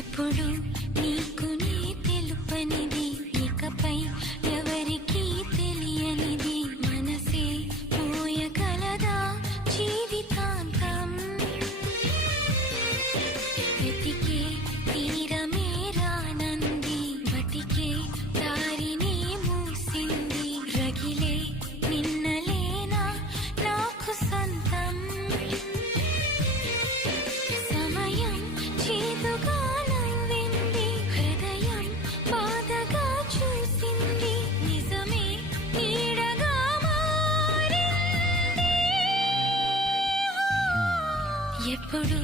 ఎప్పుడు నీకు నీ తెలుపనిది, ఇకపై ఎవరికీ తెలియనిది, మనసే పోయగలదా జీవితాంతం? వెతికే తీరమే రానంది, బతికే దారినే మూసింది, రగిలే నిన్నలేనా నాకు సొంతం. సమయం చేదుగా నవ్వింది, హృదయం బాధగా చూసింది, నిజమే నీడగా మారింది. ఎప్పుడు